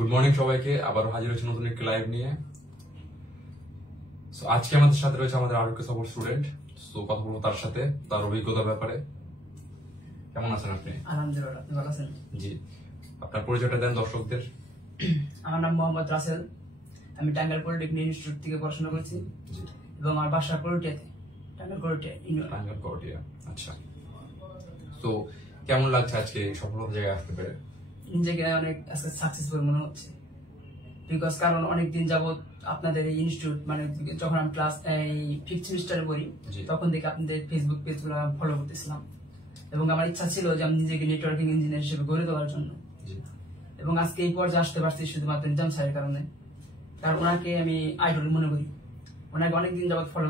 Good morning সবাইকে, আবারও হাজির হয়েছে নতুন একটি লাইভ নিয়ে। সো আজকে আমাদের সাথে রয়েছে আমাদের আরো কিছু সাপোর্ট স্টুডেন্ট। সো কথা বলবো তার সাথে, তার অভিজ্ঞতার ব্যাপারে। কেমন আছেন আপনি? আলহামদুলিল্লাহ, আপনি ভালো আছেন? জি, আপনার পরিচয়টা দেন দর্শকদের। আমার নাম মোহাম্মদ রাসেল। আমি টাঙ্গাইল পলিটেকনিক ইনস্টিটিউট থেকে পড়াশোনা করেছি এবং আমার বাসা করটিয়াতে, টাঙ্গাইল করটিয়া। আচ্ছা, তো কেমন লাগছে আজকে এই সফলতার জায়গায় আসতে পেরে? নিজেকে অনেক আজকে সাকসেসফুল মনে হচ্ছে, বিকজ কারণ অনেকদিন যাবত আপনাদের এই ইনস্টিটিউট মানে যখন আমি ক্লাস এই 5th সেমিস্টারে পড়ি তখন থেকে আপনাদের ফেসবুক পেজগুলো ফলো করতেছিলাম এবং আমার ইচ্ছা ছিল যে আমি নিজেকে নেটওয়ার্কিং ইঞ্জিনিয়ার হিসেবে গড়ে তোলার জন্য। এবং আজকে এই পর্যায়ে আসতে পারছি শুধুমাত্র নিজাম স্যারের কারণে, কারণ ওনাকে আমি আইডল মনে করি। ওনাকে অনেকদিন যাবত ফলো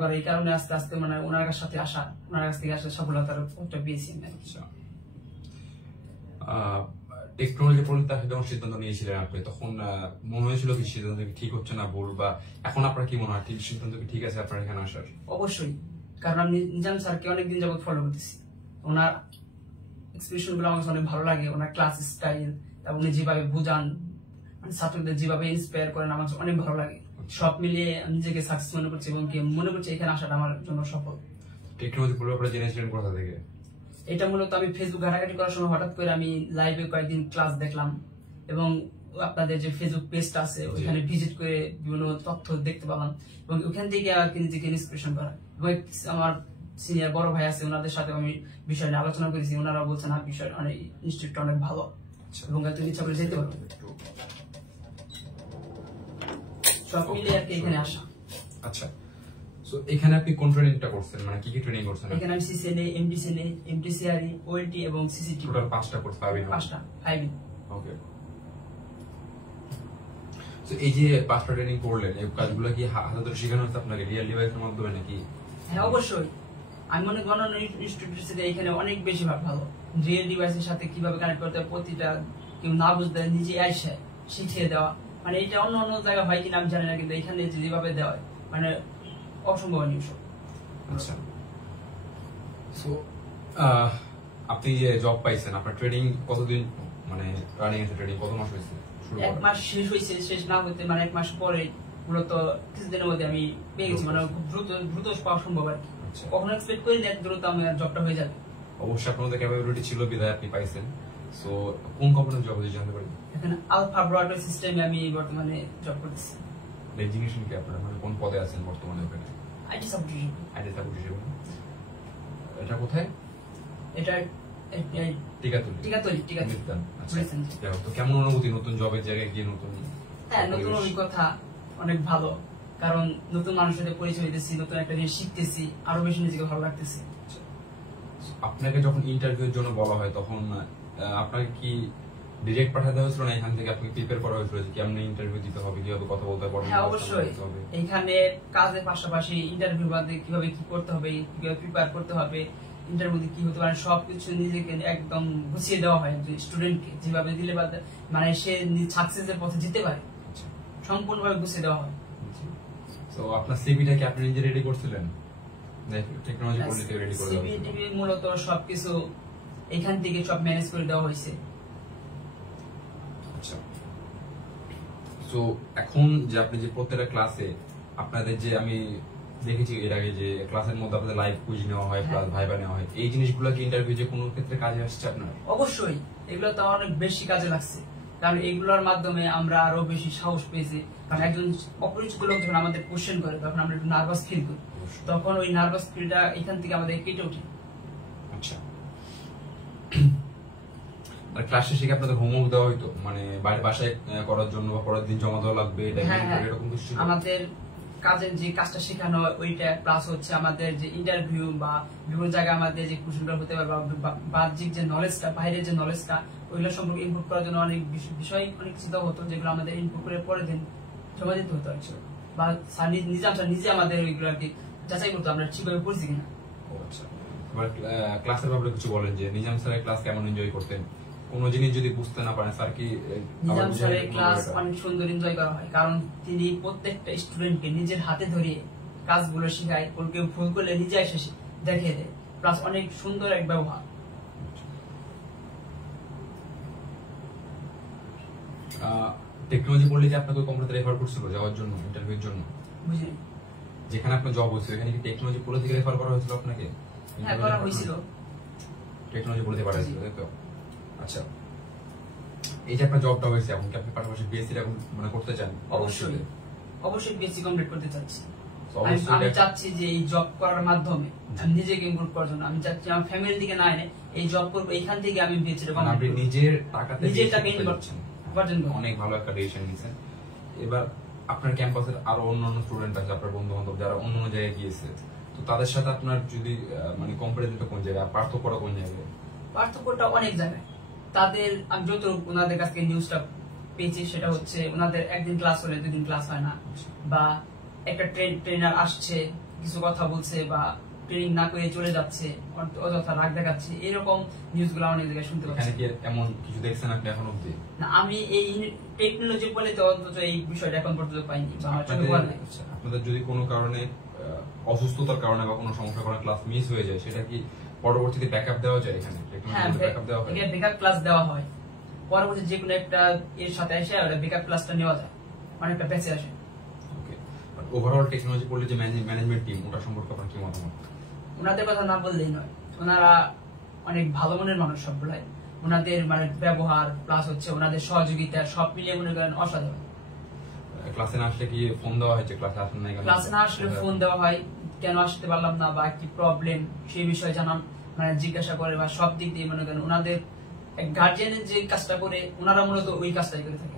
করা এই কারণে আস্তে আস্তে মানে ওনার সাথে আসা, ওনার কাছ থেকে আসা সফলতার একটা পেয়েছি। টেকনোলজি পড়তে যখন সিদ্ধান্ত নিয়েছিলেন আপনি, তখন মনে হয়েছিল কি সিদ্ধান্ত ঠিক হচ্ছে না ভুল, বা এখন আপনার কি মনে হয় ঠিক সিদ্ধান্ত কি ঠিক আছে আপনার এখানে আসার? অবশ্যই, কারণ আমি নিজাম স্যারকে অনেকদিন যাবত ফলো করতেছি। ওনার এক্সপ্রেশন গুলো আমার অনেক ভালো লাগে, ওনার ক্লাস স্টাইল এবং উনি যেভাবে বুঝান, মানে ছাত্রদের যেভাবে ইন্সপায়ার করেন আমার অনেক ভালো লাগে। সব মিলিয়ে নিজেকে সাকসেস মনে করছি এবং মনে করছি এখানে আসাটা আমার জন্য সফল। টেকনোলজি পড়ে জেনেছিলেন কোথা থেকে? এটা মূলত আমি ফেসবুক ঘাটাঘাটি করার সময় হঠাৎ করে আমি লাইভে কয়েকদিন ক্লাস দেখলাম এবং আপনাদের যে ফেসবুক পেজটা আছে ওইখানে ভিজিট করে বিভিন্ন তথ্য দেখতে পেলাম এবং ওখান থেকে নিজেকে ইন্সপিরেশন করা। এবং আমার সিনিয়র বড় ভাই আছে, ওনাদের সাথে আমি বিষয় নিয়ে আলোচনা করেছি। ওনারা বলছেন আর বিষয় অনেক ইনস্টিটিউটটা অনেক ভালো এবং তুমি ইচ্ছা করে যেতে পারো। সব মিলিয়ে আর কি এখানে আসা। আচ্ছা, সো এখানে আপনি কোন ট্রেনিংটা করছেন, মানে কি কি ট্রেনিং করছেন? এখানে আমি সিসিএনএ, এমডিসিএনএ, এমটিসিআরই, ওএলটি এবং সিসিটি টোটাল 5টা কোর্স পাবেন। 5 ওকে। সো এই যে 5টা ট্রেনিং করলেন, এই কাজগুলো কি হাতে ধরে শেখানো হচ্ছে আপনাকে রিয়েল ডিভাইসের মাধ্যমে নাকি? হ্যাঁ অবশ্যই, আমি মনে করি অন্যান্য ইনস্টিটিউটের থেকে এখানে অনেক বেশি ভালো। রিয়েল ডিভাইসের সাথে কিভাবে কানেক্ট করতে হয়, প্রতিটা কেউ না বুঝতে নিজে আইসে শিখিয়ে দেওয়া, মানে এটা অন্য অন্য জায়গায় হয় কিনা আমি জানি না, কিন্তু এখানে যেভাবে দেওয়া হয় মানে অসম্ভবনীয় সব। আচ্ছা, সো আপনি যে জব পাইছেন, আপনার ট্রেনিং কতদিন মানে রানিং আছে? ট্রেনিং কত মাস হয়েছে? 1 মাস শেষ হয়েছে, শেষ না হতে মানে 1 মাস পরে মূলত কিছুদিনের মধ্যে আমি পেয়ে গেছি, মানে খুব দ্রুত পাওয়া সম্ভব আর কি। কখনো এক্সপেক্ট করি না দ্রুত আমার জবটা হয়ে যাবে। অবশ্যই আপনাদের ক্যাপাবিলিটি ছিল বিধায় আপনি পাইছেন। সো কোন কোম্পানির জব হয়েছে জানতে পারি? এখানে আলফা ব্রডওয়ে সিস্টেমে আমি বর্তমানে জব করতেছি। ডেজিগনেশন কি আপনার, মানে কোন পদে আছেন বর্তমানে ওখানে? আইটি সাপোর্ট হিসেবে। এটা কোথায়? এটা টিকাতলি। আচ্ছা, তো কেমন অনুভূতি নতুন জবের জায়গায় গিয়ে? নতুন অভিজ্ঞতা অনেক ভালো, কারণ নতুন মানুষের সাথে পরিচয় হইতেছি, নতুন একটা জিনিস শিখতেছি, আরো বেশি নিজেকে ভালো লাগতেছে। আপনাকে যখন ইন্টারভিউর জন্য বলা হয় তখন আপনাকে কি ডিরেক্ট পাঠাতে হয়েছিল না এখান থেকে আপনাকে প্রিপেয়ার করা হয়েছিল যে কেমন ইন্টারভিউ দিতে হবে, কিভাবে কথা বলতে হবে? হ্যাঁ অবশ্যই, এখানে কাজের পাশাপাশি ইন্টারভিউ বাদে কিভাবে কি করতে হবে, কিভাবে প্রিপেয়ার করতে হবে, ইন্টারভিউতে কি হতে পারে সবকিছু নিজেকে একদম গুছিয়ে দেওয়া হয় যে স্টুডেন্টকে যেভাবে দিলে মানে সে সাকসেসের পথে যেতে পারে, সম্পূর্ণভাবে গুছিয়ে দেওয়া হয়। তো আপনার সিভিটা কি আপনি নিজে রেডি করছিলেন? টেকনোলজি পড়ে থেকে রেডি করে সিভি টিভি মূলত সবকিছু এখান থেকে সব ম্যানেজ করে দেওয়া হয়েছে। আচ্ছা, সো এখন যে আপনি যে প্রত্যেকটা ক্লাসে আপনাদের যে আমি দেখেছি এর আগে যে ক্লাসের মধ্যে আপনাদের লাইভ কুইজ নেওয়া হয় প্লাস ভাইবা নেওয়া হয়, এই জিনিসগুলো কি ইন্টারভিউ যে কোনো ক্ষেত্রে কাজে আসছে আপনার? অবশ্যই, এগুলো তো অনেক বেশি কাজে লাগছে, কারণ এগুলোর মাধ্যমে আমরা আরো বেশি সাহস পেয়েছি। কারণ একজন অপরিচিত লোক যখন আমাদের কোশ্চেন করে তখন আমরা একটু নার্ভাস ফিল করি, তখন ওই নার্ভাস ফিলটা এখান থেকে আমাদের কেটে ওঠে। আচ্ছা, আর ক্লাস শেষে কি আপনাদের হোমওয়ার্ক দেওয়া হইতো, মানে বাসায় করার জন্য বা পরের দিন জমা দেওয়া লাগবে এরকম কিছু? আমাদের কাজের যে কাজটা শেখানো হয় ওইটা, প্লাস হচ্ছে আমাদের যে ইন্টারভিউ বা বিভিন্ন জায়গায় আমাদের যে কোশ্চেনগুলো হতে পারে বা বাহ্যিক যে নলেজটা, বাইরের যে নলেজটা ওইগুলো সম্পর্কে ইনপুট করার জন্য অনেক বিষয় অনেক চিন্তা হতো, যেগুলো আমাদের ইনপুট করে পরের দিন জমা দিতে হতো বা নিজে আমাদের ওইগুলো আর কি যাচাই করতো আমরা ঠিকভাবে পড়ছি কিনা। আচ্ছা, ক্লাসের ব্যাপারে কিছু বলেন যে নিজাম স্যারের ক্লাস কেমন এনজয় করতেন? কোন জিনিস যদি বুঝতে না পারেন স্যার কি? নিজাম স্যারের ক্লাস অনেক সুন্দর এনজয় করা হয়, কারণ তিনি প্রত্যেকটা স্টুডেন্টকে নিজের হাতে ধরিয়ে কাজগুলো শেখায়, কেউ ভুল করলে নিজে এসে দেখে দেয়, প্লাস অনেক সুন্দর এক ব্যবহার। টেকনোলজি পড়লে কি আপনাকে কোম্পানিতে রেফার করছিল যাওয়ার জন্য, ইন্টারভিউর জন্য? বুঝিনি। যেখানে আপনার জব হয়েছিল এখানে কি টেকনোলজি পড়ে থেকে রেফার করা হয়েছিল আপনাকে? হ্যাঁ, করা হয়েছিল। টেকনোলজি পড়তে পাঠাইছিল, তাই তো? আচ্ছা, এই যে আপনার জবটা হয়েছে, এখন কি আপনি পাশাপাশি বিএসসি এখন মানে করতে চান? অবশ্যই অবশ্যই বিএসসি কমপ্লিট করতে চাচ্ছি। অবশ্যই আমি চাচ্ছি যে এই জব করার মাধ্যমে আমি নিজেকে ইমপ্রুভ করার জন্য, আমি চাচ্ছি আমার ফ্যামিলির দিকে না এনে এই জব করবো, এইখান থেকে আমি বিএসসি মানে আপনি নিজের টাকাতে নিজের টাকা উপার্জন করব। অনেক ভালো একটা ডিসিশন নিয়েছেন। এবার আপনার ক্যাম্পাসের আরো অন্যান্য স্টুডেন্ট আছে, আপনার বন্ধু বান্ধব যারা অন্য অন্য জায়গায় গিয়েছে, তো তাদের সাথে আপনার যদি মানে কম্পারিজনটা কোন জায়গায়, পার্থক্যটা কোন জায়গায়? পার্থক্যটা অনেক জায়গায়। তাদের আমি যত ওনাদের কাছ থেকে নিউজটা পেয়েছি সেটা হচ্ছে ওনাদের একদিন ক্লাস হলে দুদিন ক্লাস হয় না, বা একটা ট্রেনার আসছে কিছু কথা বলছে বা ট্রেনিং না করে চলে যাচ্ছে, অযথা রাগ দেখাচ্ছে, এরকম নিউজগুলো অনেক জায়গায় শুনতে পাচ্ছি। এখানে কি এমন কিছু দেখছেন আপনি এখন অবধি? না, আমি এই টেকনোলজি বলে তো অন্তত এই বিষয়টা এখন পর্যন্ত পাইনি বা আমার চোখে পড়ে নাই। আপনাদের যদি কোনো কারণে অসুস্থতার কারণে বা কোনো সমস্যার কারণে ক্লাস মিস হয়ে যায়, সেটা কি পরবর্তীতে ব্যাকআপ দেওয়া যায়? এখানে হ্যাঁ, ব্যাকআপ দেওয়া হয়, ব্যাকআপ ক্লাস দেওয়া হয়। পরবর্তী যে কোনো একটা এর সাথে এসে ব্যাকআপ ক্লাসটা নেওয়া যায়, অনেকটা বেঁচে আসে। ওকে, ওভারঅল টেকনোলজি পড়লে যে ম্যানেজমেন্ট টিম, ওটা সম্পর্কে আপনার কি মতামত? ওনাদের কথা না বললেই নয়, ওনারা অনেক ভালো মনের মানুষ সবগুলাই। ওনাদের মানে ব্যবহার প্লাস হচ্ছে ওনাদের সহযোগিতা সব মিলিয়ে মনে করেন অসাধারণ। ক্লাসে না আসলে কি ফোন দেওয়া হয় যে ক্লাসে আসেন না? ক্লাসে না আসলে ফোন দেওয়া হয়, কেন আসতে পারলাম না বা কি প্রবলেম সেই বিষয়ে জানান, মানে জিজ্ঞাসা করে, বা সব দিক দিয়ে মনে করেন ওনাদের গার্জিয়ানের যে কাজটা করে ওনারা মূলত ওই কাজটাই করে থাকে।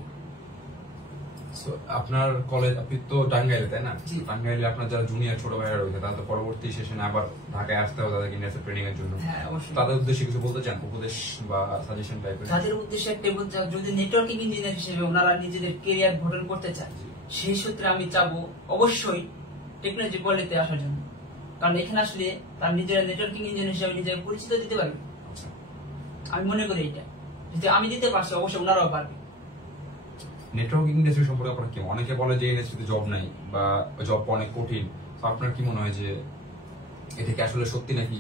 আপনার কলেজ, আপনি তো টাঙ্গাইলে, তাই না? টাঙ্গাইলে আপনার যারা জুনিয়র ছোট ভাইরা রয়েছে, তারা তো পরবর্তী সেশনে আবার ঢাকায় আসতে হবে তাদেরকে ইন্ডাস্ট্রি ট্রেনিং এর জন্য। হ্যাঁ, অবশ্যই। তাদের উদ্দেশ্যে কিছু বলতে চান, উপদেশ বা সাজেশন টাইপের? তাদের উদ্দেশ্যে একটাই বলতে চাই, যদি নেটওয়ার্কিং ইঞ্জিনিয়ার হিসেবে ওনারা নিজেদের কেরিয়ার গঠন করতে চায়, সেই সূত্রে আমি চাবো অবশ্যই টেকনোলজি পলিতে আসার জন্য। কারণ এখানে আসলে তার নিজেরা নেটওয়ার্কিং ইঞ্জিনিয়ার হিসেবে নিজেকে পরিচিত দিতে পারবে। আমি মনে করি এটা যদি আমি দিতে পারছি, অবশ্যই ওনারাও পারবে। নেটওয়ার্কিং ইন্ডাস্ট্রি সম্পর্কে আপনার কি? অনেকে বলে যে ইন্ডাস্ট্রিতে জব নাই বা জব অনেক কঠিন, তো আপনার কি মনে হয় যে এটা কি আসলে সত্যি নাকি?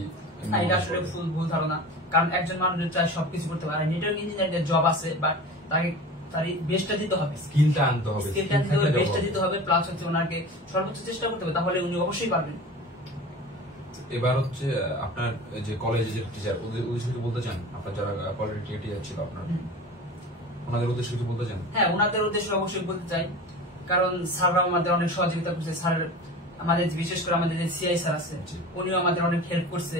এটা আসলে ভুল ধারণা। কারণ একজন মানুষ চায় সবকিছু করতে পারে, নেটওয়ার্কিং ইঞ্জিনিয়ারের জব আছে, বাট তাকে তার বেস্টটা দিতে হবে, স্কিলটা আনতে হবে, বেস্টটা দিতে হবে, প্লাস হচ্ছে ওনাকে সর্বোচ্চ চেষ্টা করতে হবে, তাহলে উনি অবশ্যই পারবেন। এবার হচ্ছে আপনার যে কলেজে যে টিচার, ওদের উদ্দেশ্যে কিছু বলতে চান? আপনার যারা কলেজের টিচার ছিল আপনার, ওনাদের উদ্দেশ্যে কিছু বলতে চান? হ্যাঁ, ওনাদের উদ্দেশ্যে অবশ্যই বলতে চাই, কারণ স্যাররাও আমাদের অনেক সহযোগিতা করছে। স্যার আমাদের বিশেষ করে আমাদের যে সিআই স্যার আছে, উনিও আমাদের অনেক হেল্প করছে।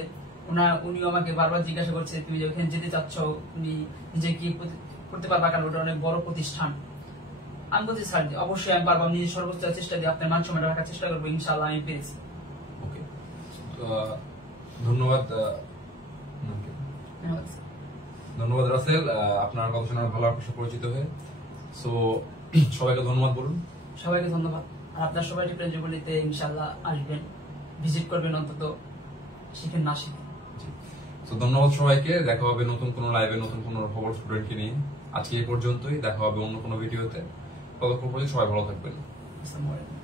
উনিও আমাকে বারবার জিজ্ঞাসা করছে তুমি যে ওখানে যেতে চাচ্ছ তুমি নিজে কি করতে পারবা, কারণ ওটা অনেক বড় প্রতিষ্ঠান। আমি বলছি স্যার অবশ্যই আমি পারবো, নিজের সর্বোচ্চ চেষ্টা দিয়ে আপনার মান সম্মান রাখার চেষ্টা করবো, ইনশাআল্লাহ আমি পেরেছি। ওকে, ধন্যবাদ। ধন্যবাদ রাসেল, আপনার কথা শুনে ভালো আপনার সাথে পরিচিত হয়ে। সো সবাইকে ধন্যবাদ বলুন। সবাইকে ধন্যবাদ। আর আপনার সবাই টেকনোলজিতে ইনশাআল্লাহ আসবেন, ভিজিট করবেন, অন্তত শিখেন না শিখেন। তো ধন্যবাদ সবাইকে। দেখা হবে নতুন কোনো লাইভে নতুন কোনো খবর স্টুডেন্টকে নিয়ে। আজকে এই পর্যন্তই, দেখা হবে অন্য কোনো ভিডিওতে। ততক্ষণ পর্যন্ত সবাই ভালো থাকবেন। আসসালামু আলাইকুম।